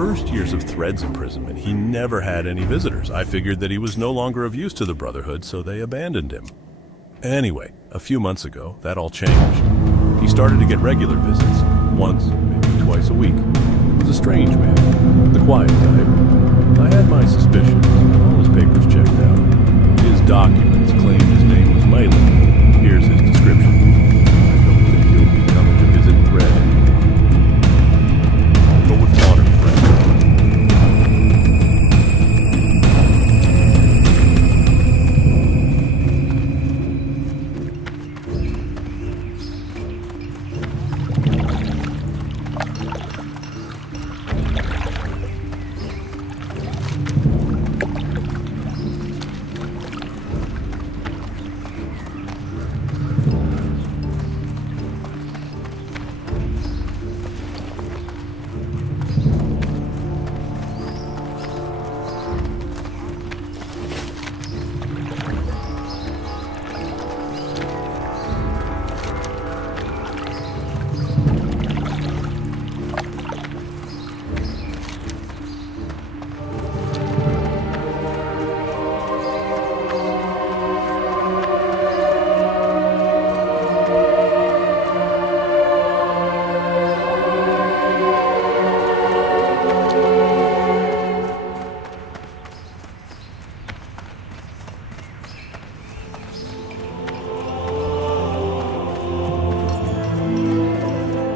first years of Thread's imprisonment, he never had any visitors. I figured that he was no longer of use to the Brotherhood, so they abandoned him. Anyway, a few months ago, that all changed. He started to get regular visits, once, maybe twice a week. He was a strange man, the quiet type. I had my suspicions, all his papers checked out. His documents claimed his name was Malin. Here's his description. I don't think he'll be coming to visit Thread anymore. I'll go with water, friend.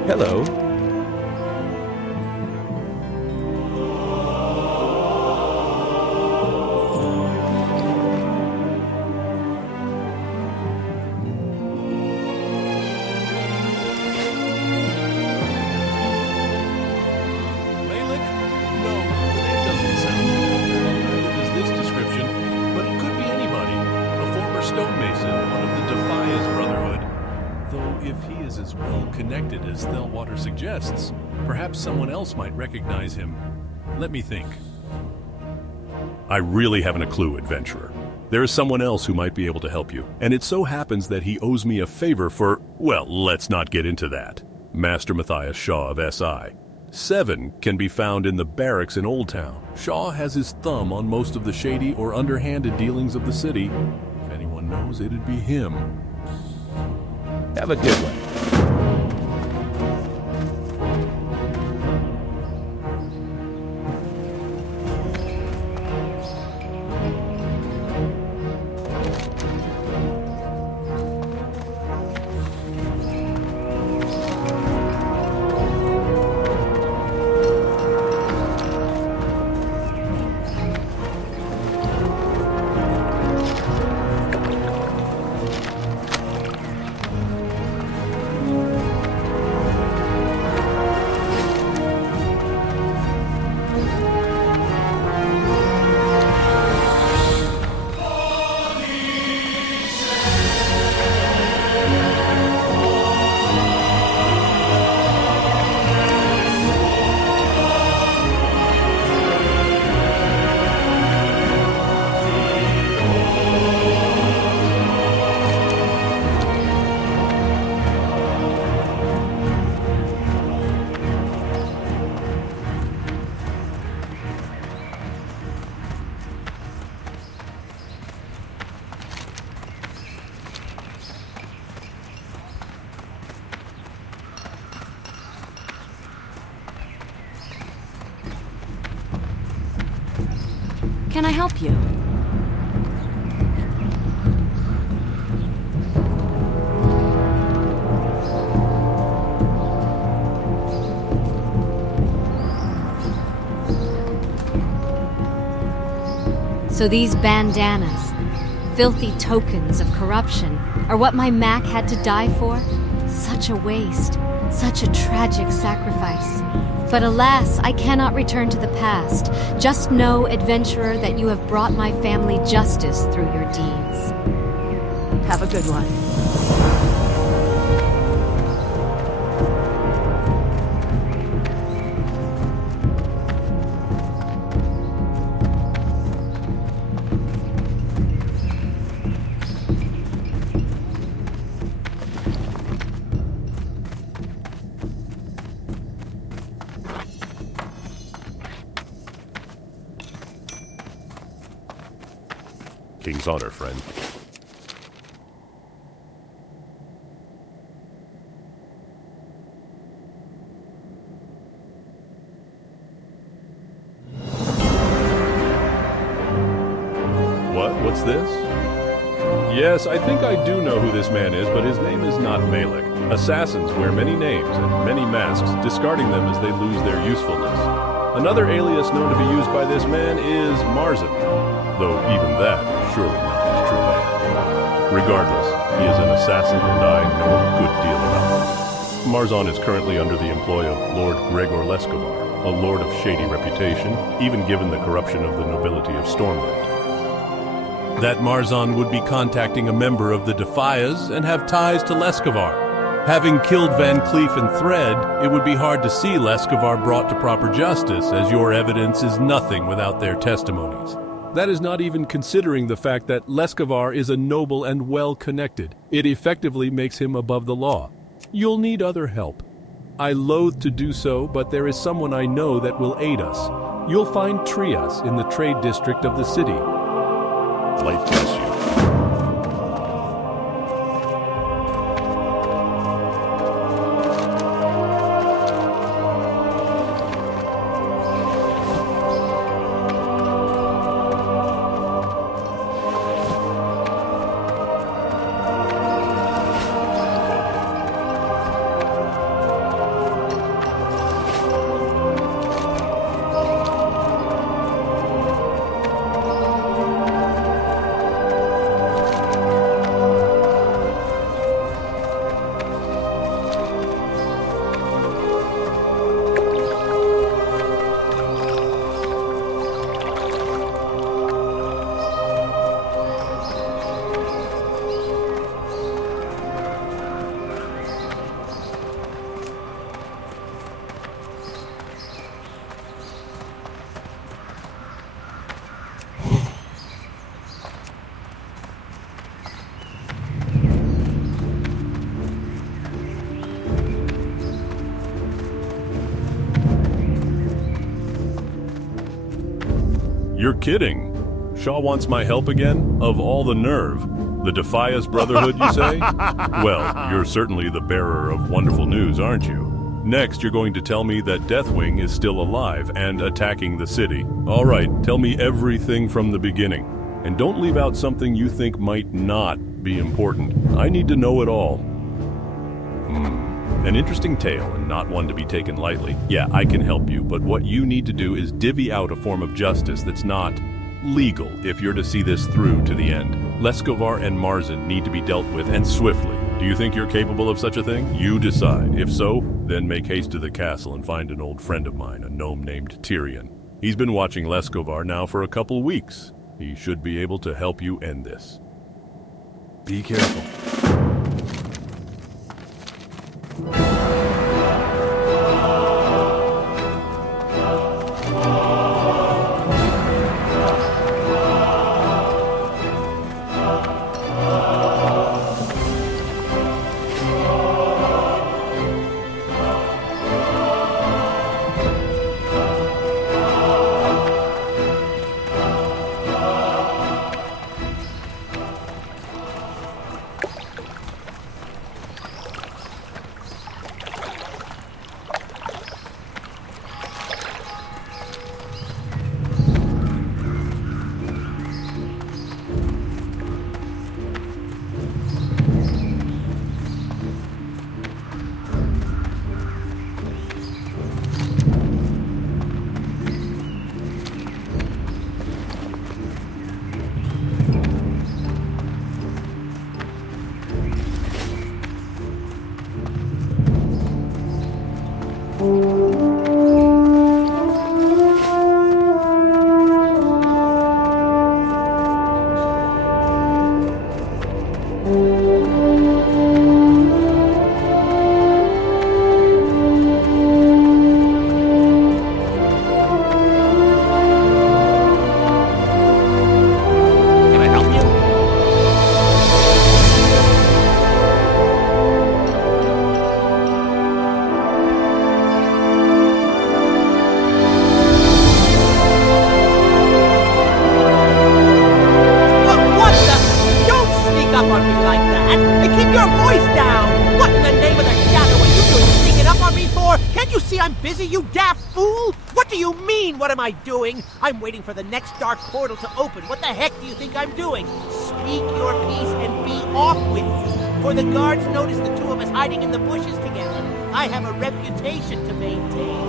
Hello. Stonemason, one of the Defias Brotherhood. Though if he is as well connected as Thelwater suggests, perhaps someone else might recognize him. Let me think. I really haven't a clue, adventurer. There is someone else who might be able to help you, and it so happens that he owes me a favor for, well, let's not get into that. Master Matthias Shaw of SI. 7 can be found in the barracks in Old Town. Shaw has his thumb on most of the shady or underhanded dealings of the city. If anyone knows, it'd be him. Have a good one. Can I help you? So these bandanas, filthy tokens of corruption, are what my Mac had to die for? Such a waste, such a tragic sacrifice. But alas, I cannot return to the past. Just know, adventurer, that you have brought my family justice through your deeds. Have a good one. King's honor, friend. What's this? Yes, I think I do know who this man is, but his name is not Malik. Assassins wear many names and many masks, discarding them as they lose their usefulness. Another alias known to be used by this man is Marzan, though even that is surely not his true name. Regardless, he is an assassin and I know a good deal about him. Marzan is currently under the employ of Lord Gregor Leskovar, a lord of shady reputation, even given the corruption of the nobility of Stormwind. That Marzan would be contacting a member of the Defias and have ties to Leskovar. Having killed VanCleef and Thread, it would be hard to see Leskovar brought to proper justice, as your evidence is nothing without their testimonies. That is not even considering the fact that Leskovar is a noble and well-connected. It effectively makes him above the law. You'll need other help. I loathe to do so, but there is someone I know that will aid us. You'll find Trias in the trade district of the city. Light bless you. You're kidding. Shaw wants my help again? Of all the nerve. The Defias Brotherhood, you say? Well, you're certainly the bearer of wonderful news, aren't you? Next, you're going to tell me that Deathwing is still alive and attacking the city. All right, tell me everything from the beginning. And don't leave out something you think might not be important. I need to know it all. An interesting tale, and not one to be taken lightly. Yeah, I can help you, but what you need to do is divvy out a form of justice that's not legal if you're to see this through to the end. Leskovar and Marzan need to be dealt with, and swiftly. Do you think you're capable of such a thing? You decide. If so, then make haste to the castle and find an old friend of mine, a gnome named Tyrion. He's been watching Leskovar now for a couple weeks. He should be able to help you end this. Be careful. crazy, you daft fool? What do you mean, what am I doing? I'm waiting for the next dark portal to open. What the heck do you think I'm doing? Speak your piece and be off with you. For the guards notice the two of us hiding in the bushes together. I have a reputation to maintain.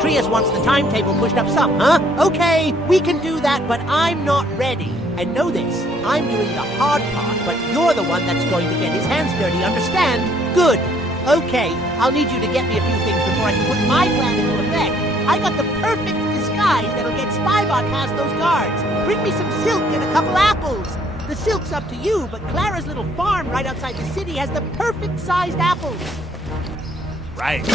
Trias wants the timetable pushed up some, huh? Okay, we can do that, but I'm not ready. And know this, I'm doing the hard part, but you're the one that's going to get his hands dirty, understand? Good. Okay, I'll need you to get me a few things before I can put my plan into effect. I got the perfect disguise that'll get Spybot past those guards. Bring me some silk and a couple apples. The silk's up to you, but Clara's little farm right outside the city has the perfect-sized apples. Right.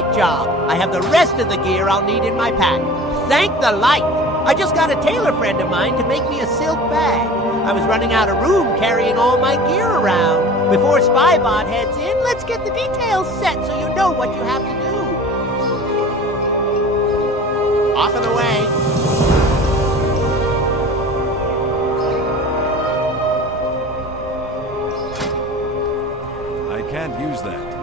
Great job! I have the rest of the gear I'll need in my pack. Thank the light! I just got a tailor friend of mine to make me a silk bag. I was running out of room carrying all my gear around. Before Spybot heads in, let's get the details set so you know what you have to do. Off and away. I can't use that.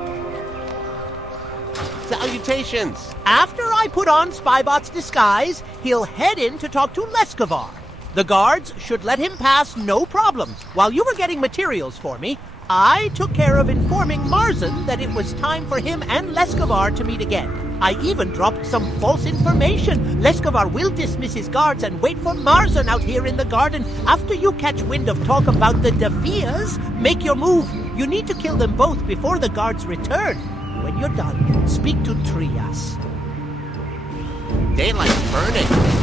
Salutations! After I put on Spybot's disguise, he'll head in to talk to Leskovar. The guards should let him pass no problems. While you were getting materials for me, I took care of informing Marzan that it was time for him and Leskovar to meet again. I even dropped some false information. Leskovar will dismiss his guards and wait for Marzan out here in the garden. After you catch wind of talk about the Defias, make your move. You need to kill them both before the guards return. When you're done, speak to Trias. Daylight's burning.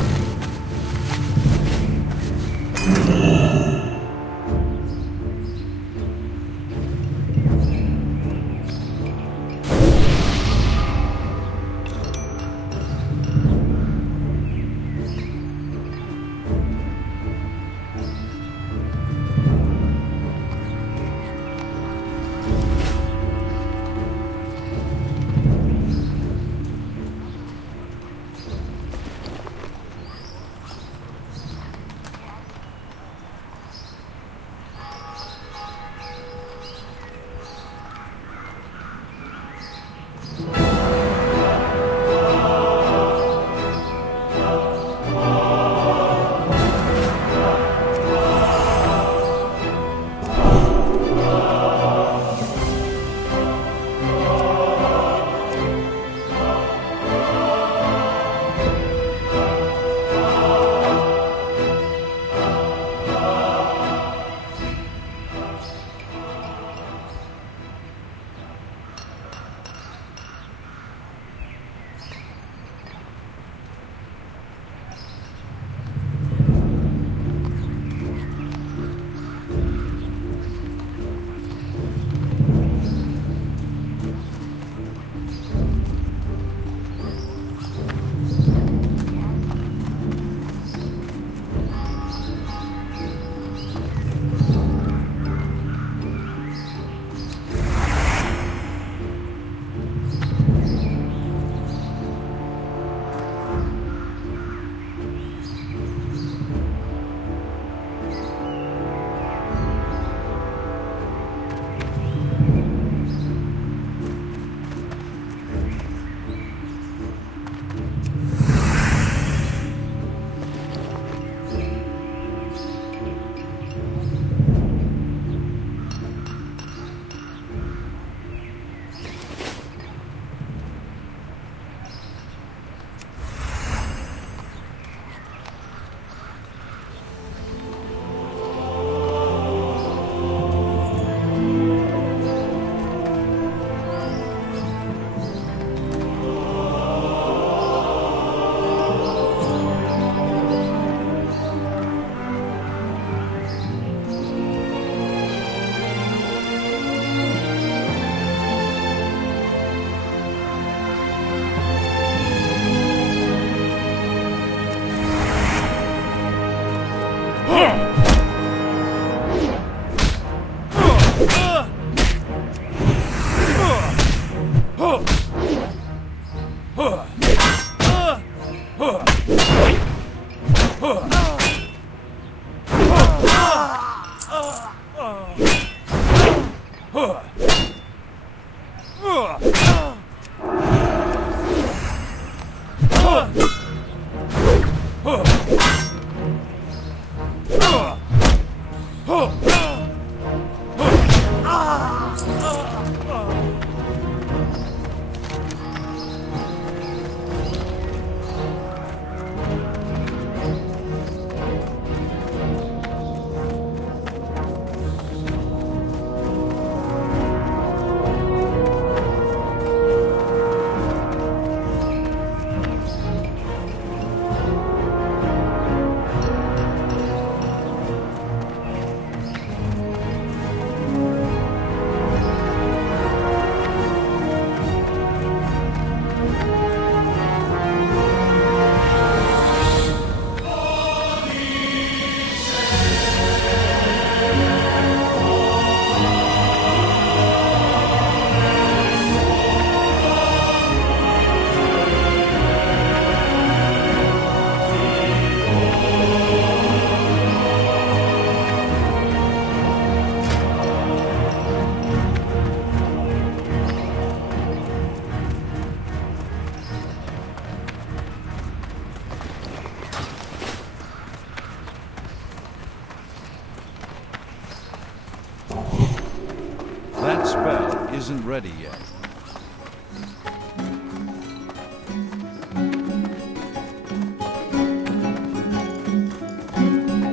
ready yet.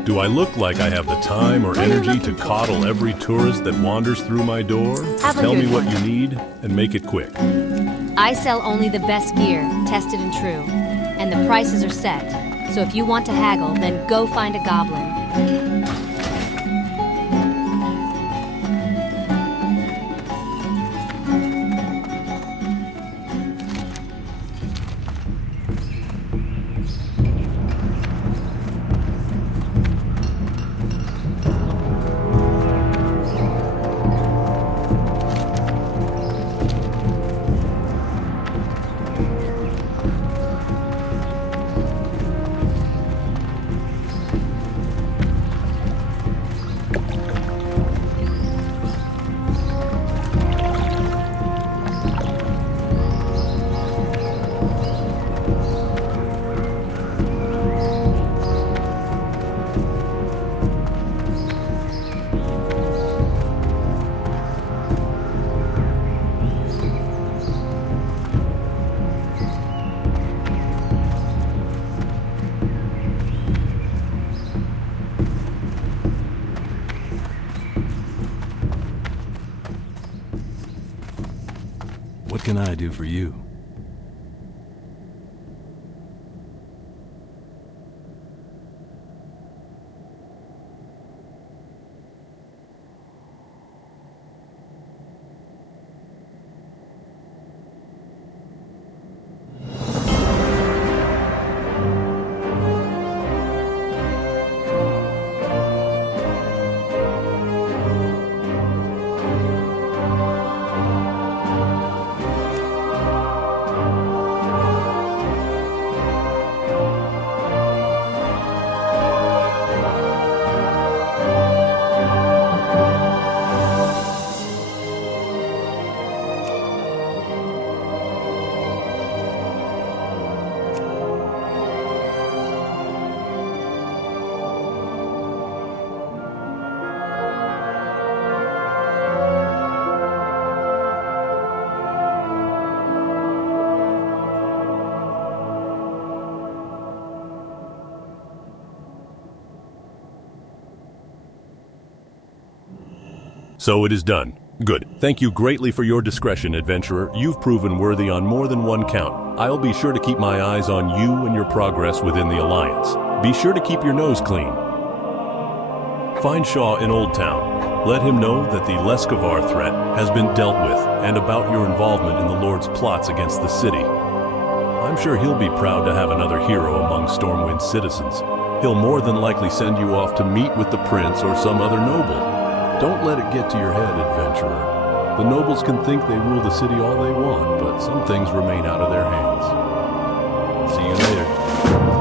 Do I look like I have the time or energy to coddle every tourist that wanders through my door? Have a Tell me good what one. you need and make it quick. I sell only the best gear, tested and true, and the prices are set. So if you want to haggle, then go find a goblin. What can I do for you? So it is done. Good. Thank you greatly for your discretion, adventurer. You've proven worthy on more than one count. I'll be sure to keep my eyes on you and your progress within the Alliance. Be sure to keep your nose clean. Find Shaw in Old Town. Let him know that the Leskovar threat has been dealt with and about your involvement in the Lord's plots against the city. I'm sure he'll be proud to have another hero among Stormwind's citizens. He'll more than likely send you off to meet with the prince or some other noble. Don't let it get to your head, adventurer. The nobles can think they rule the city all they want, but some things remain out of their hands. See you later.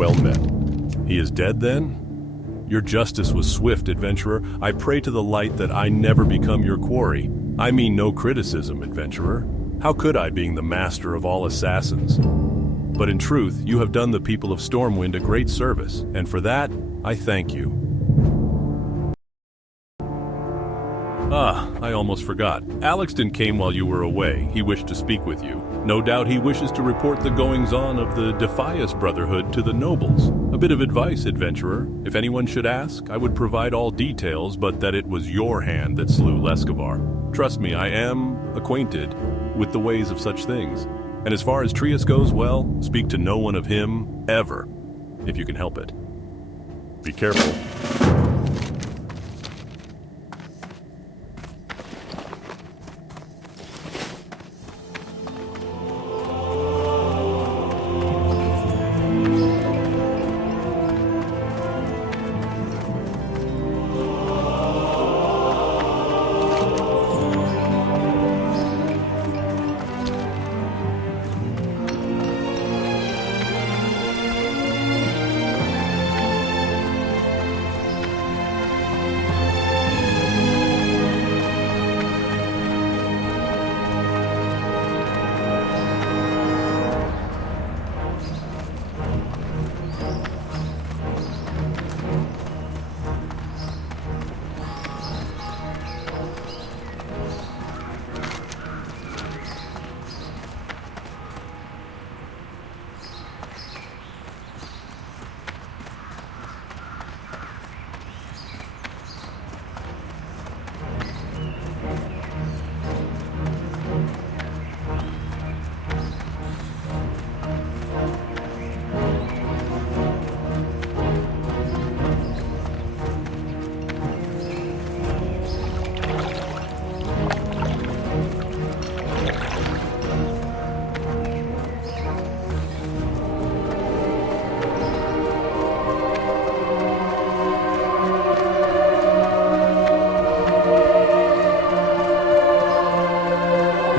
well met. He is dead, then? Your justice was swift, adventurer. I pray to the light that I never become your quarry. I mean no criticism, adventurer. How could I, being the master of all assassins? But in truth, you have done the people of Stormwind a great service, and for that, I thank you. Ah, I almost forgot. Alexston came while you were away. He wished to speak with you. No doubt he wishes to report the goings-on of the Defias Brotherhood to the nobles. A bit of advice, adventurer. If anyone should ask, I would provide all details, but that it was your hand that slew Leskovar. Trust me, I am acquainted with the ways of such things. And as far as Trias goes, well, speak to no one of him, ever, if you can help it. Be careful.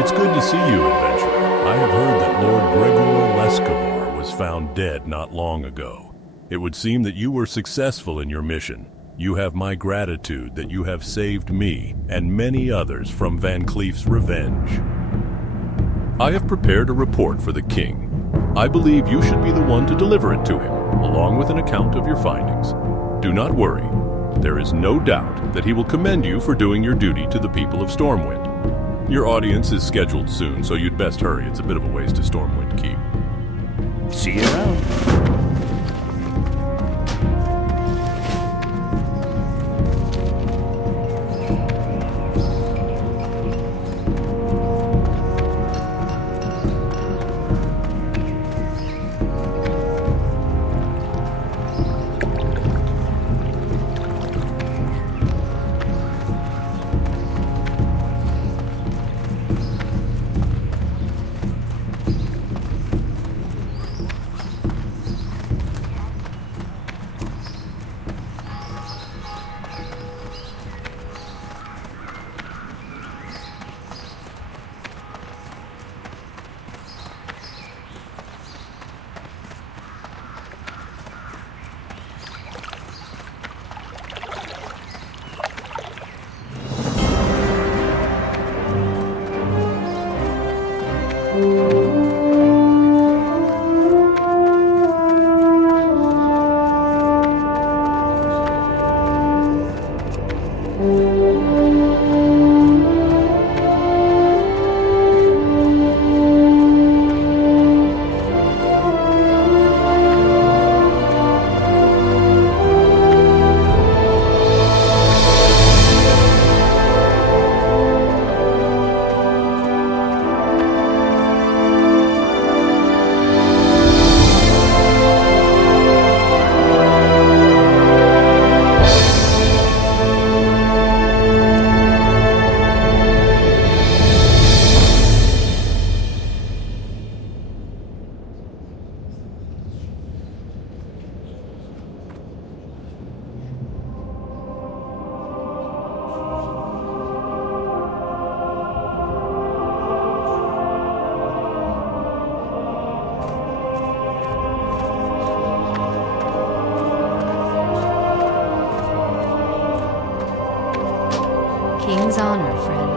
It's good to see you, adventurer. I have heard that Lord Gregor Leskovar was found dead not long ago. It would seem that you were successful in your mission. You have my gratitude that you have saved me and many others from VanCleef's revenge. I have prepared a report for the king. I believe you should be the one to deliver it to him, along with an account of your findings. Do not worry. There is no doubt that he will commend you for doing your duty to the people of Stormwind. Your audience is scheduled soon, so you'd best hurry. It's a bit of a ways to Stormwind Keep. See you around. king's honor, friend.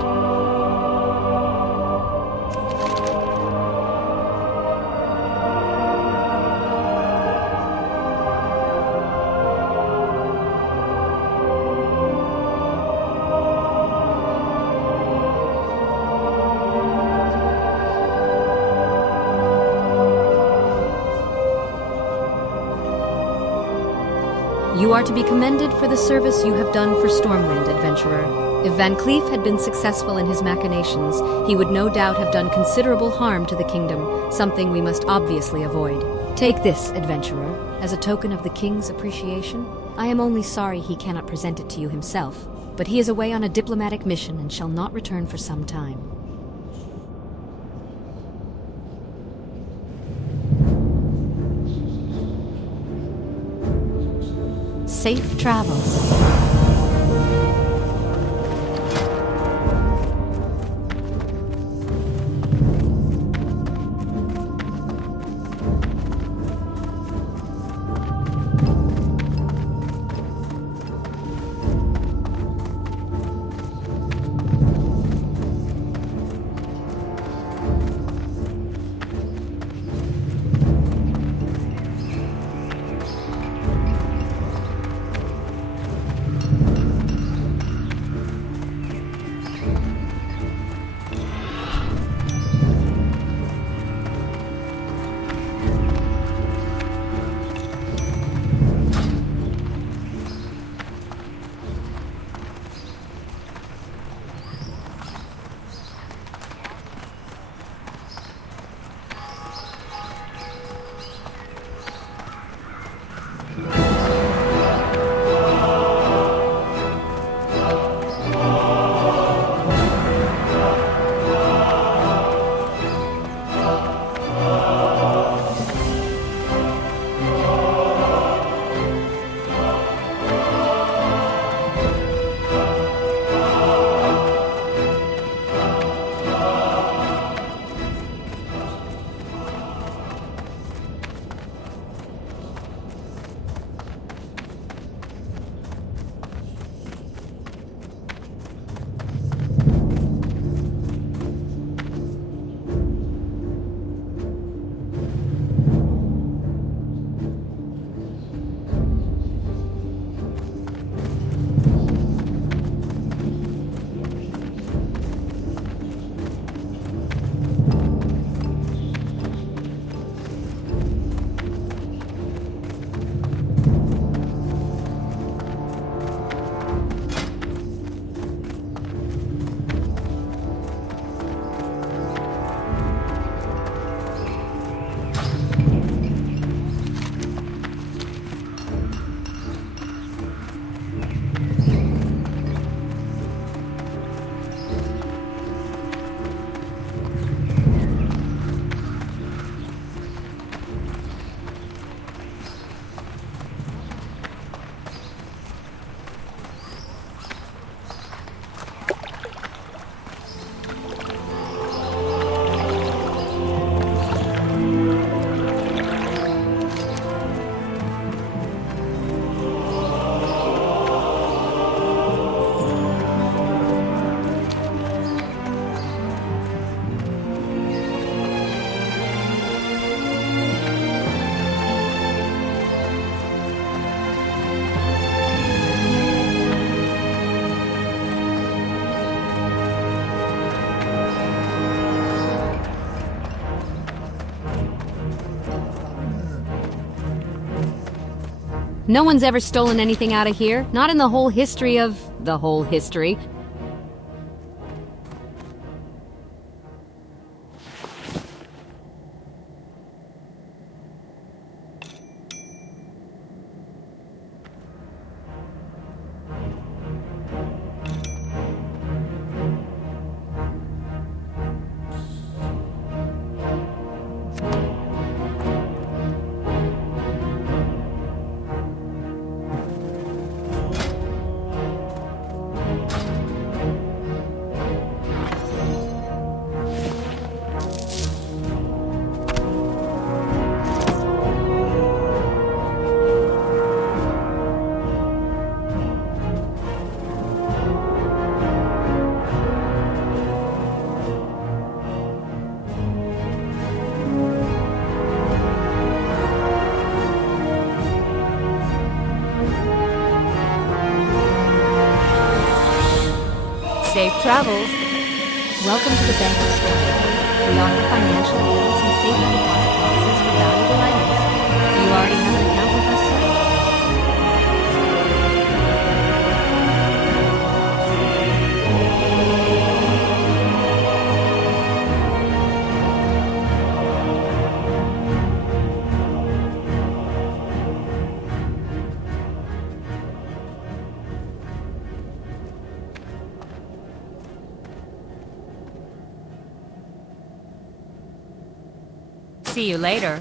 You are to be commended for the service you have done for Stormwind, adventurer. If VanCleef had been successful in his machinations, he would no doubt have done considerable harm to the kingdom, something we must obviously avoid. Take this, adventurer, as a token of the king's appreciation. I am only sorry he cannot present it to you himself, but he is away on a diplomatic mission and shall not return for some time. Safe travels. No one's ever stolen anything out of here, not in the whole history of the whole history. Safe travels. Welcome to the Bank of Stormwind. We offer financial aids and safety deposit boxes for valuable items. Do you already have an account with us, sir? See you later.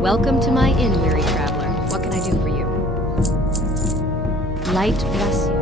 Welcome to my inn, weary traveler. What can I do for you? Light bless you.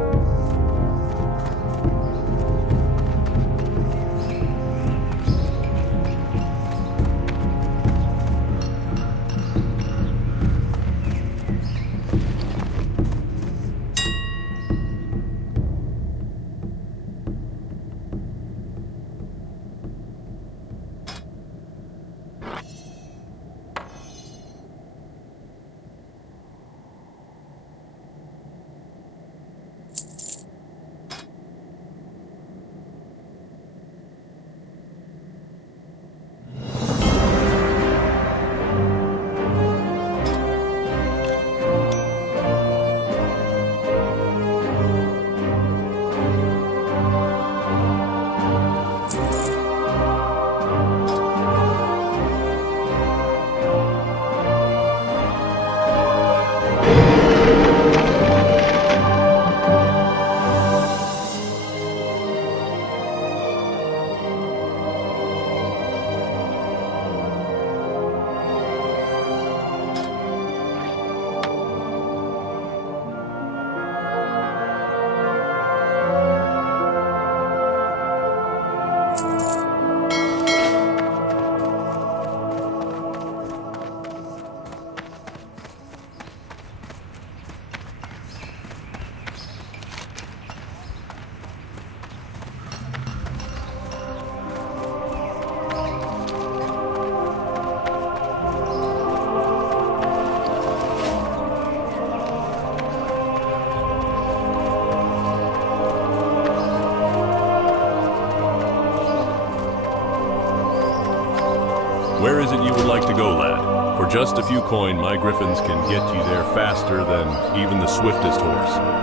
Where is it you would like to go, lad? For just a few coin, my griffins can get you there faster than even the swiftest horse.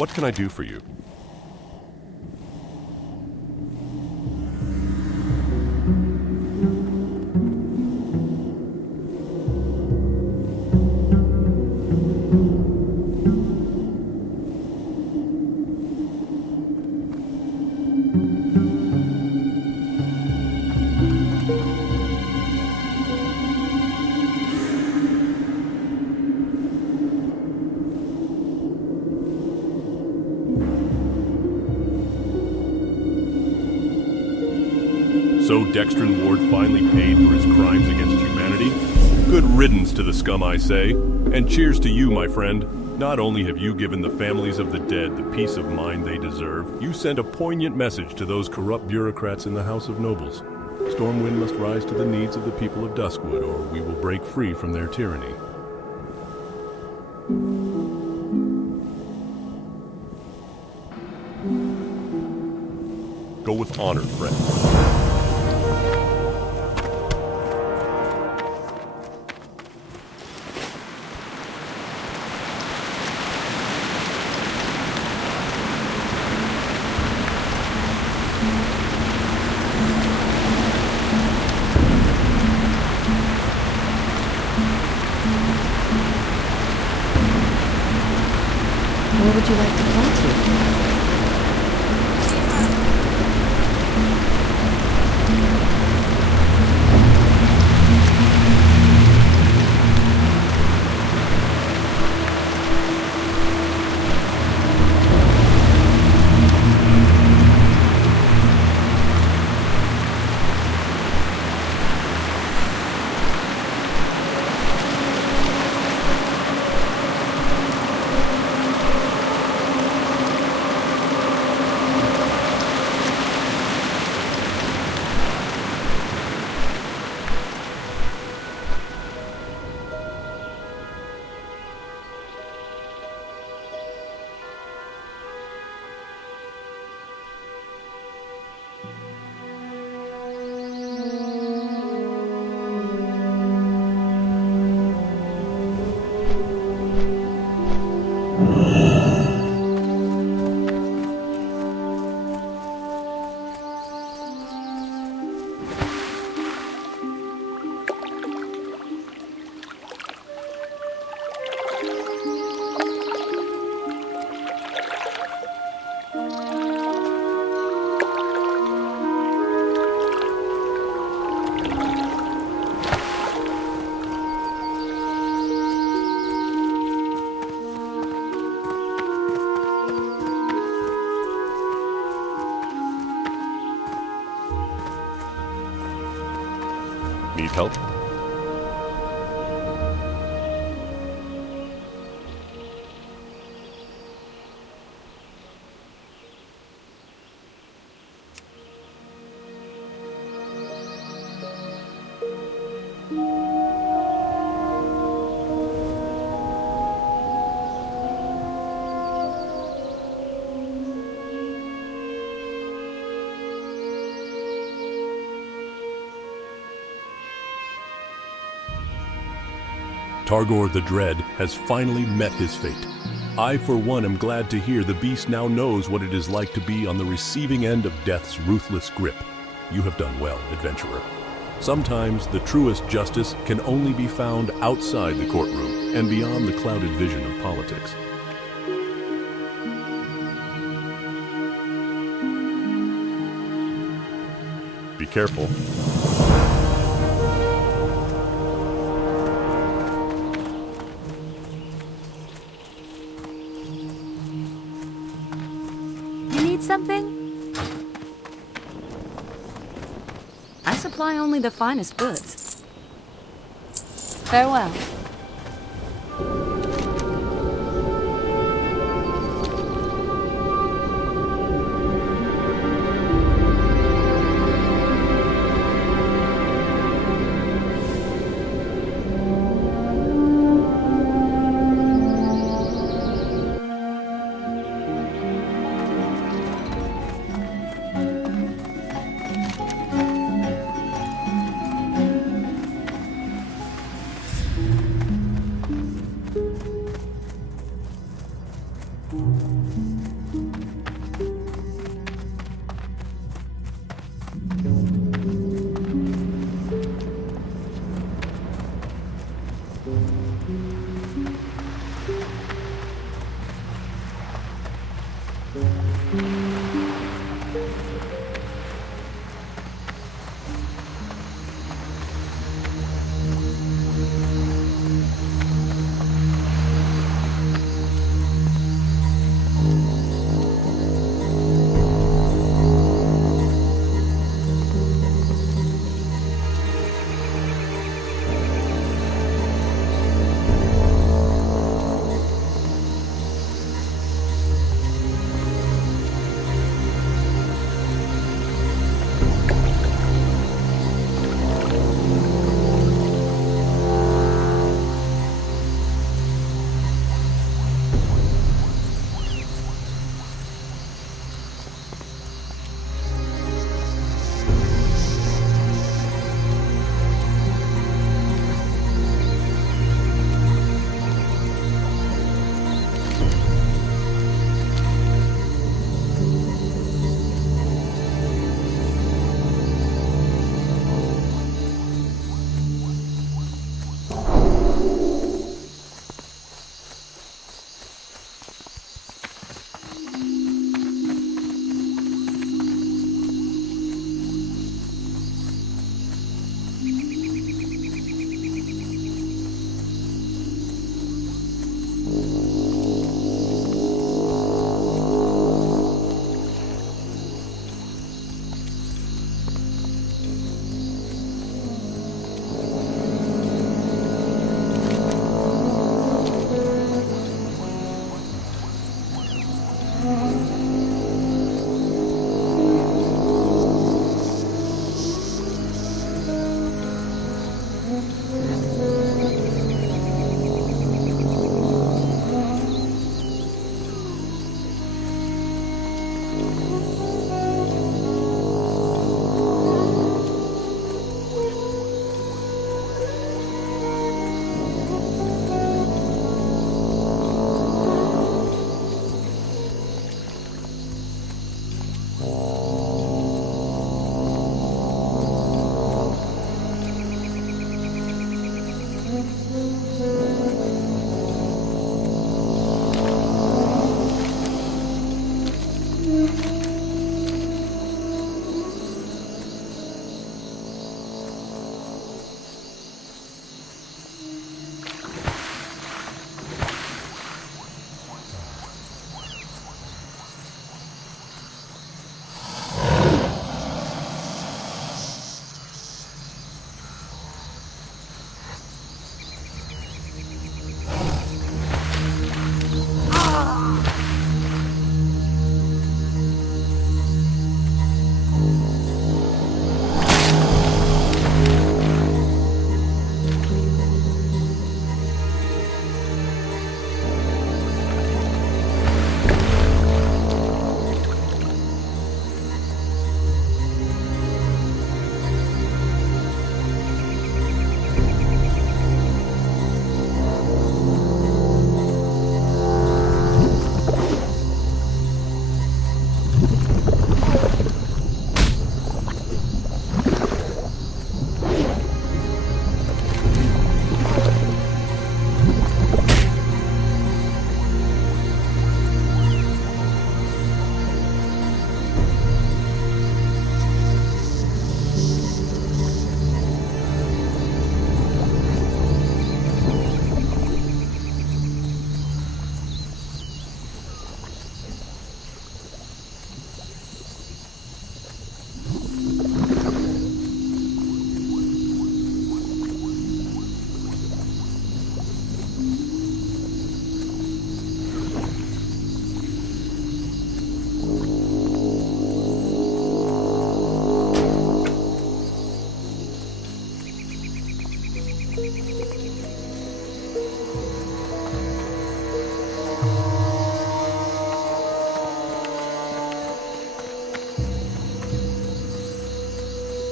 What can I do for you? So Dextrin Ward finally paid for his crimes against humanity? Good riddance to the scum, I say. And cheers to you, my friend. Not only have you given the families of the dead the peace of mind they deserve, you sent a poignant message to those corrupt bureaucrats in the House of Nobles. Stormwind must rise to the needs of the people of Duskwood, or we will break free from their tyranny. Go with honor, friend. Where would you like to go to? Need help? Targor the Dread has finally met his fate. I, for one, am glad to hear the beast now knows what it is like to be on the receiving end of death's ruthless grip. You have done well, adventurer. Sometimes the truest justice can only be found outside the courtroom and beyond the clouded vision of politics. Be careful. Something? I supply only the finest goods. Farewell.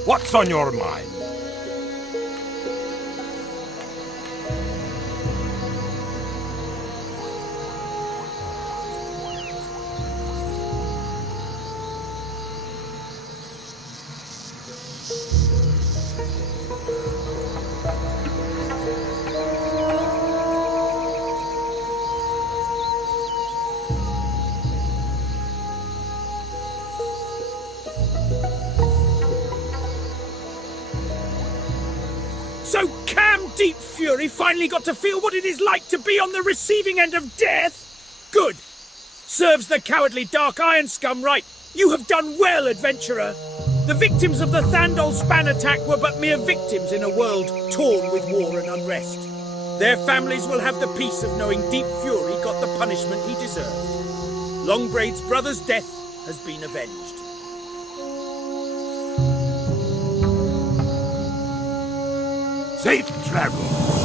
What's on your mind? Cam Deep Fury finally got to feel what it is like to be on the receiving end of death? Good. Serves the cowardly Dark Iron scum right. You have done well, adventurer. The victims of the Thandol Span attack were but mere victims in a world torn with war and unrest. Their families will have the peace of knowing Deep Fury got the punishment he deserved. Longbraid's brother's death has been avenged. Safe travel.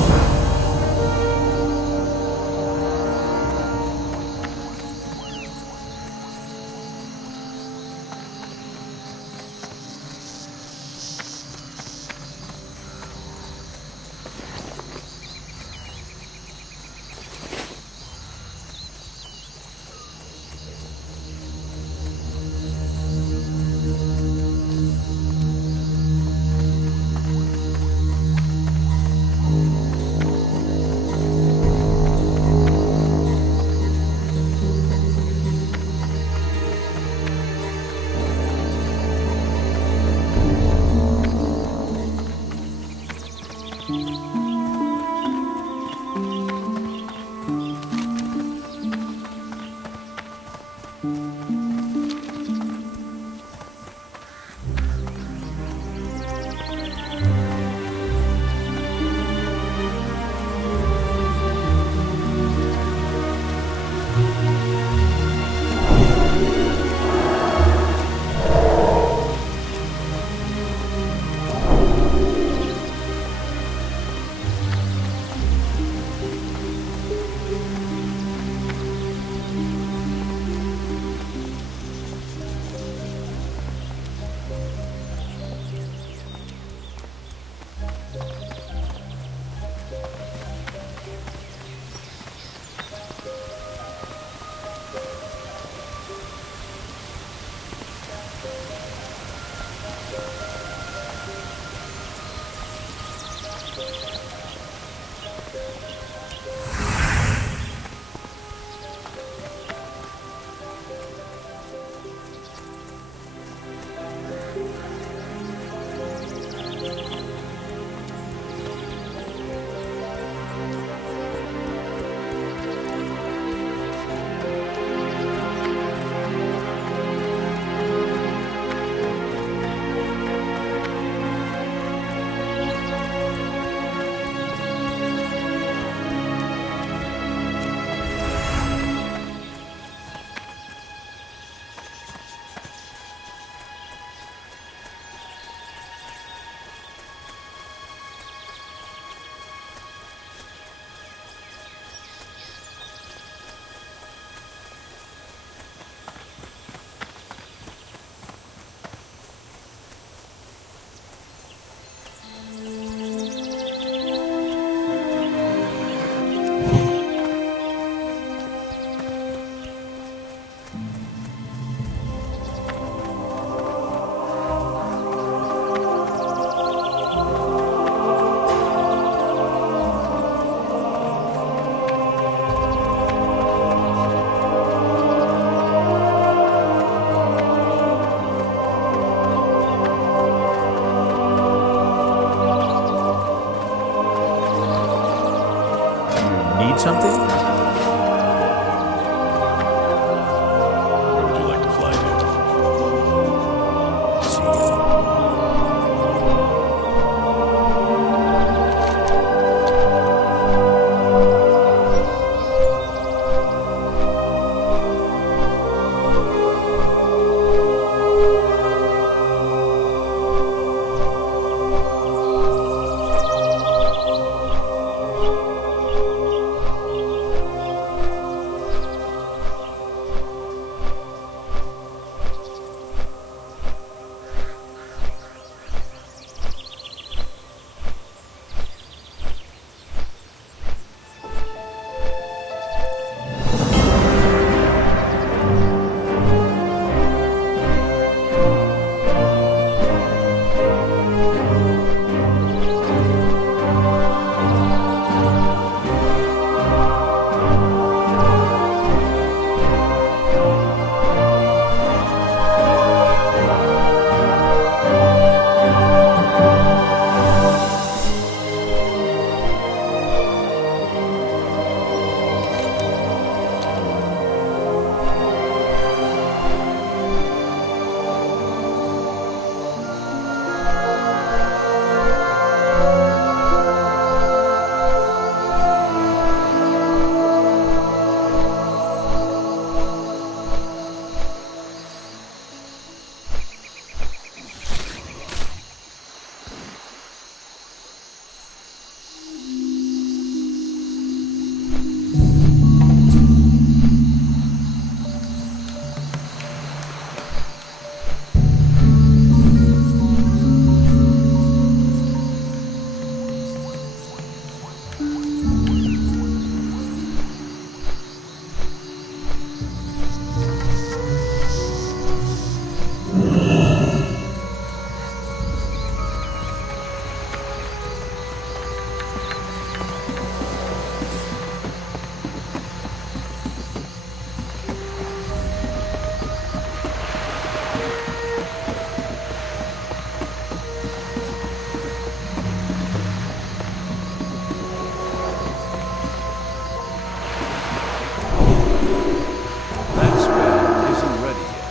That spell isn't ready yet.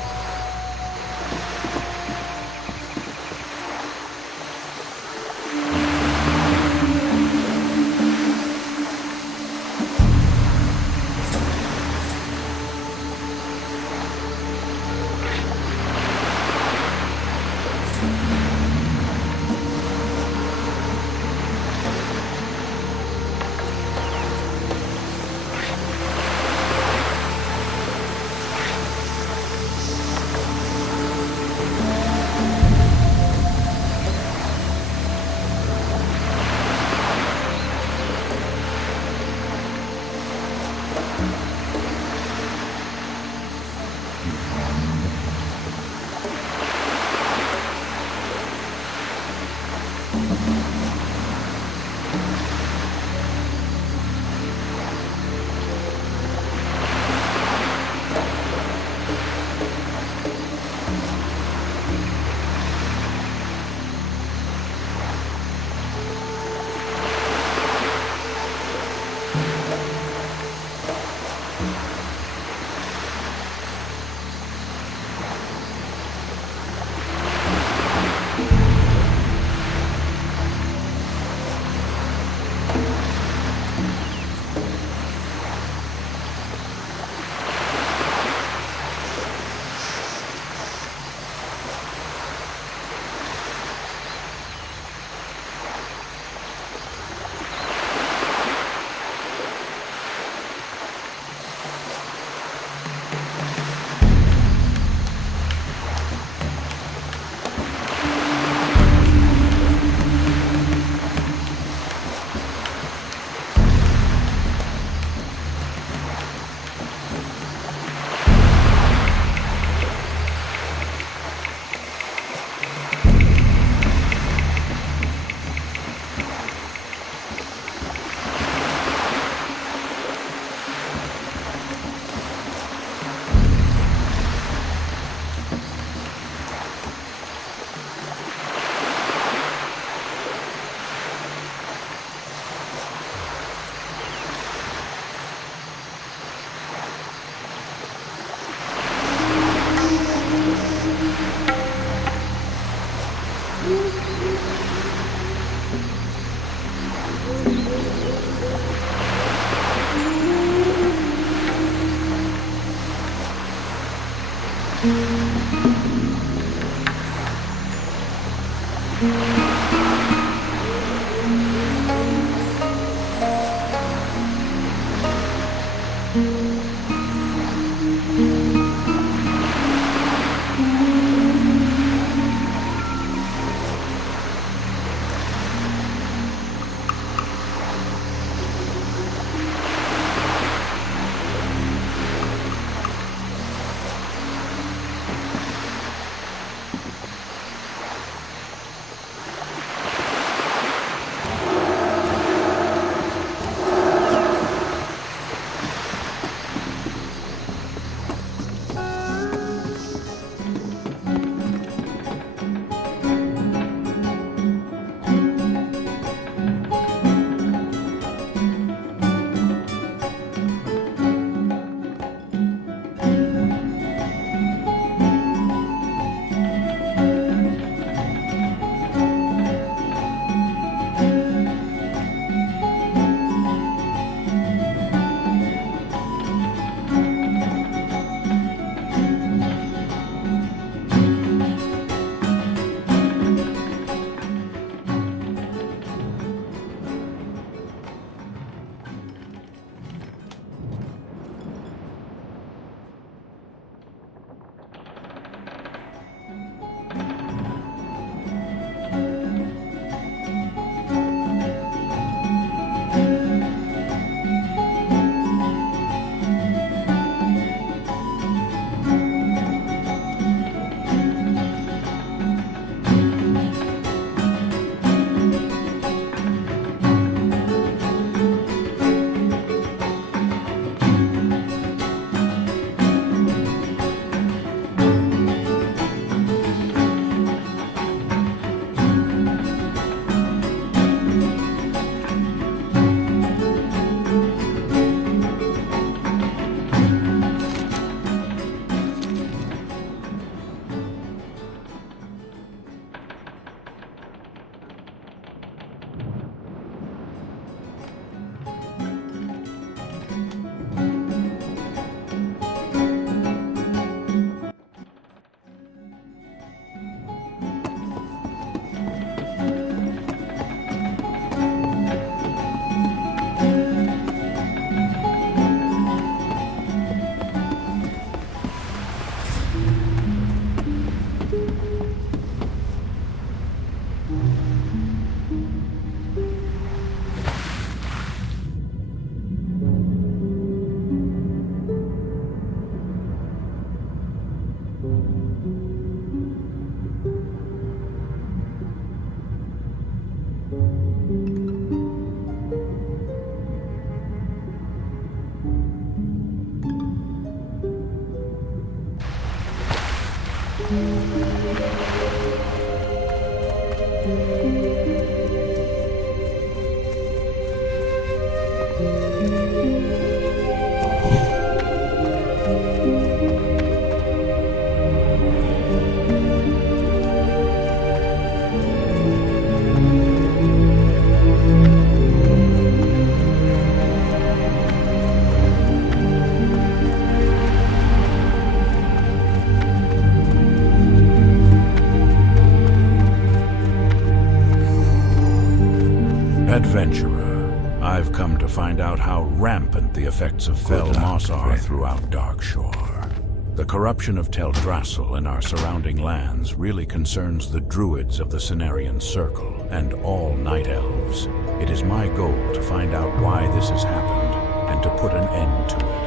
Adventurer, I've come to find out how rampant the effects of fell moss are throughout Darkshore. The corruption of Teldrassil and our surrounding lands really concerns the druids of the Cenarian Circle and all Night Elves. It is my goal to find out why this has happened and to put an end to it.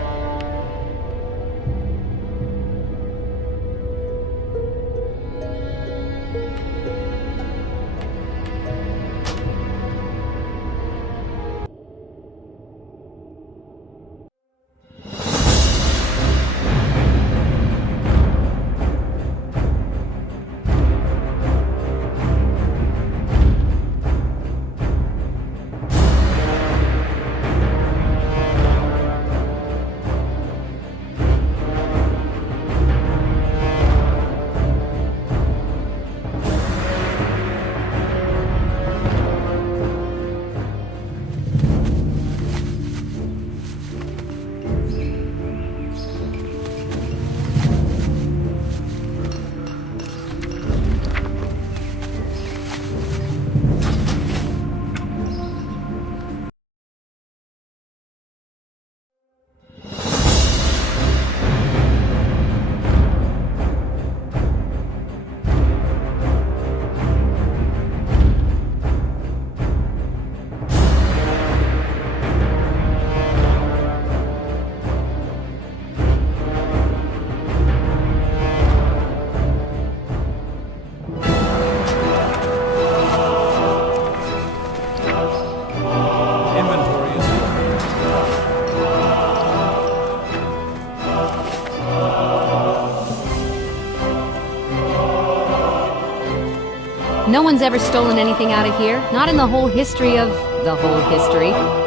No one's ever stolen anything out of here, not in the whole history of the whole history.